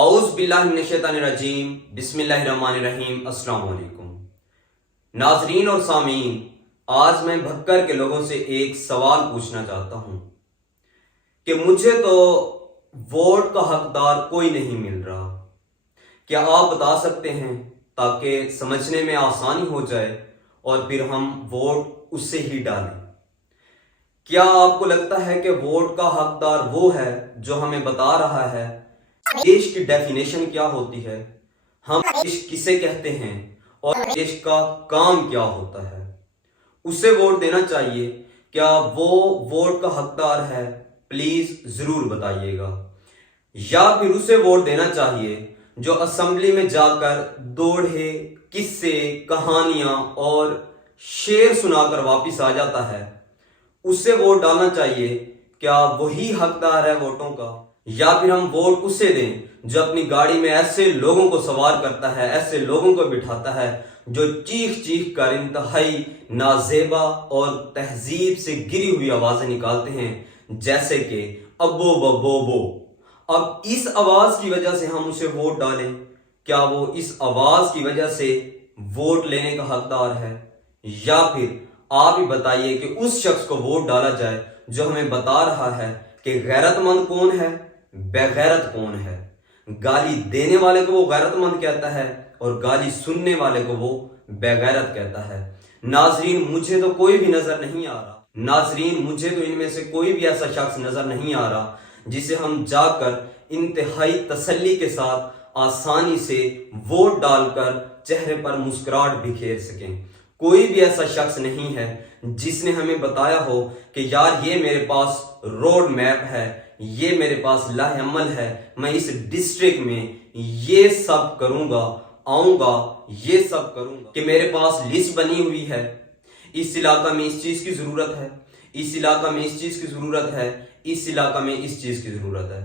औज़ बिल्लाहि मिनश शैतानिर रजीम, बिस्मिल्लाहिर्रहमानिर्रहीम। अस्सलाम वालेकुम नाज़रीन और सामीन, आज मैं भक्कर के लोगों से एक सवाल पूछना चाहता हूँ कि मुझे तो वोट का हकदार कोई नहीं मिल रहा। क्या आप बता सकते हैं ताकि समझने में आसानी हो जाए और फिर हम वोट उससे ही डालें? क्या आपको लगता है कि वोट का हकदार वो है जो हमें बता रहा है देश की डेफिनेशन क्या होती है, हम देश किसे कहते हैं और देश का काम क्या होता है? उसे वोट देना चाहिए। क्या वो वोट का हकदार है? प्लीज जरूर बताइएगा। या फिर उसे वोट देना चाहिए जो असेंबली में जाकर दोहे, किस्से, कहानियां और शेर सुनाकर वापिस आ जाता है, उससे वोट डालना चाहिए? क्या वही हकदार है वोटों का? या फिर हम वोट उसे दें जो अपनी गाड़ी में ऐसे लोगों को सवार करता है, ऐसे लोगों को बिठाता है जो चीख चीख कर इंतहाई नाजेबा और तहजीब से गिरी हुई आवाजें निकालते हैं, जैसे कि अब्बो बब्बो बो। अब इस आवाज की वजह से हम उसे वोट डालें? क्या वो इस आवाज की वजह से वोट लेने का हकदार है? या फिर आप ही बताइए कि उस शख्स को वोट डाला जाए जो हमें बता रहा है कि गैरतमंद कौन है, बेगैरत कौन है। गाली देने वाले को वो गैरतमंद कहता है और गाली सुनने वाले को वो बेगैरत कहता है। नाजरीन, मुझे तो कोई भी नजर नहीं आ रहा। नाजरीन, मुझे तो इनमें से कोई भी ऐसा शख्स नजर नहीं आ रहा जिसे हम जाकर इंतहाई तसल्ली के साथ आसानी से वोट डालकर चेहरे पर मुस्कुराहट बिखेर सकें। कोई भी ऐसा शख्स नहीं है जिसने हमें बताया हो कि यार ये मेरे पास रोड मैप है, ये मेरे पास लाहे अमल है, मैं इस डिस्ट्रिक्ट में ये सब करूंगा, आऊंगा, ये सब करूंगा, कि मेरे पास लिस्ट बनी हुई है, इस इलाका में इस चीज की जरूरत है, इस इलाका में इस चीज की जरूरत है, इस इलाका में इस चीज की जरूरत है।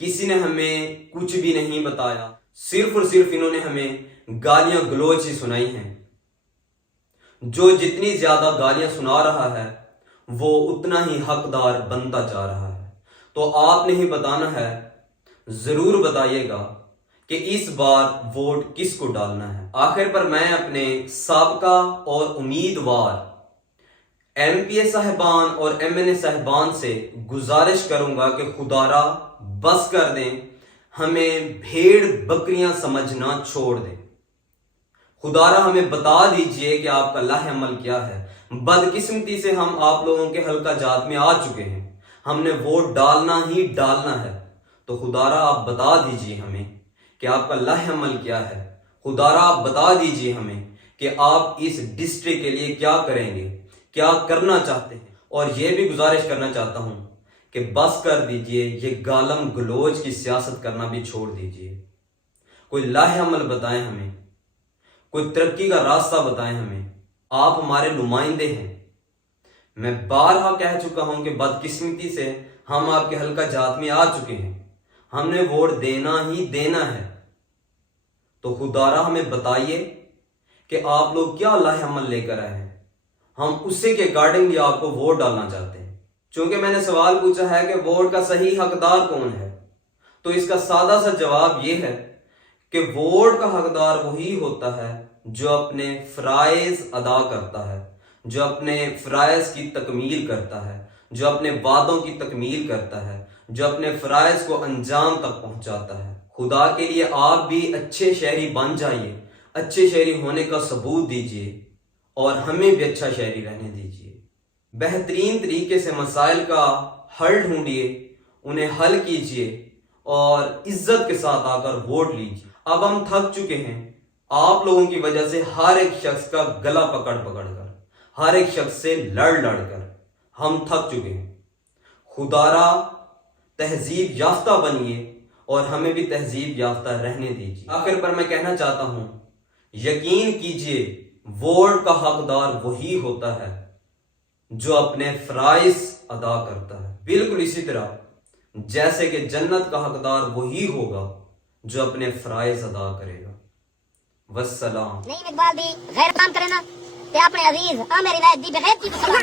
किसी ने हमें कुछ भी नहीं बताया, सिर्फ और सिर्फ इन्होंने हमें गालियां गलौज ही सुनाई हैं। जो जितनी ज्यादा गालियां सुना रहा है वो उतना ही हकदार बनता जा रहा है। तो आपने ही बताना है, जरूर बताइएगा कि इस बार वोट किसको डालना है। आखिर पर मैं अपने साबका और उम्मीदवार एमपीए साहिबान और एमएनए साहिबान से गुजारिश करूंगा कि खुदारा बस कर दें, हमें भेड़ बकरियां समझना छोड़ दें। खुदारा हमें बता दीजिए कि आपका लाहे अमल क्या है। बदकिस्मती से हम आप लोगों के हल्का जात में आ चुके हैं, हमने वोट डालना ही डालना है। तो खुदारा आप बता दीजिए हमें कि आपका लाहे अमल क्या है। खुदारा आप बता दीजिए हमें कि आप इस डिस्ट्रिक्ट के लिए क्या करेंगे, क्या करना चाहते हैं। और यह भी गुजारिश करना चाहता हूं कि बस कर दीजिए, ये गालम गलोच की सियासत करना भी छोड़ दीजिए। कोई लाहे अमल बताएं हमें, कोई तरक्की का रास्ता बताएं हमें। आप हमारे नुमाइंदे हैं। मैं बारहा कह चुका हूं कि बदकिस्मती से हम आपके हल्का जात में आ चुके हैं, हमने वोट देना ही देना है। तो खुदारा हमें बताइए कि आप लोग क्या लाहे अमल लेकर आए हैं, हम उसी के अकॉर्डिंगली आपको वोट डालना चाहते हैं। चूंकि मैंने सवाल पूछा है कि वोट का सही हकदार कौन है, तो इसका सादा सा जवाब यह है कि वोट का हकदार वही होता है जो अपने फराइज अदा करता है, जो अपने फराइज की तकमील करता है, जो अपने वादों की तकमील करता है, जो अपने फराइज को अंजाम तक पहुंचाता है। खुदा के लिए आप भी अच्छे शहरी बन जाइए, अच्छे शहरी होने का सबूत दीजिए और हमें भी अच्छा शहरी रहने दीजिए। बेहतरीन तरीके से मसाइल का हल ढूंढिए, उन्हें हल कीजिए और इज्जत के साथ आकर वोट लीजिए। अब हम थक चुके हैं आप लोगों की वजह से, हर एक शख्स का गला पकड़ पकड़ कर, हर एक शख्स से लड़ लड़ कर हम थक चुके हैं। खुदारा तहजीब याफ्ता बनिए और हमें भी तहजीब याफ्ता रहने दीजिए। आखिर पर मैं कहना चाहता हूं, यकीन कीजिए वोट का हकदार वही होता है जो अपने फराइज अदा करता है। बिल्कुल इसी तरह जैसे कि जन्नत का हकदार वही होगा जो अपने फराइज अदा करेगा। वस्सलाम। नहीं इकबाल दी गैर काम करे ना ते अपने अजीज मेरी नायत दी बगैर की सलाम।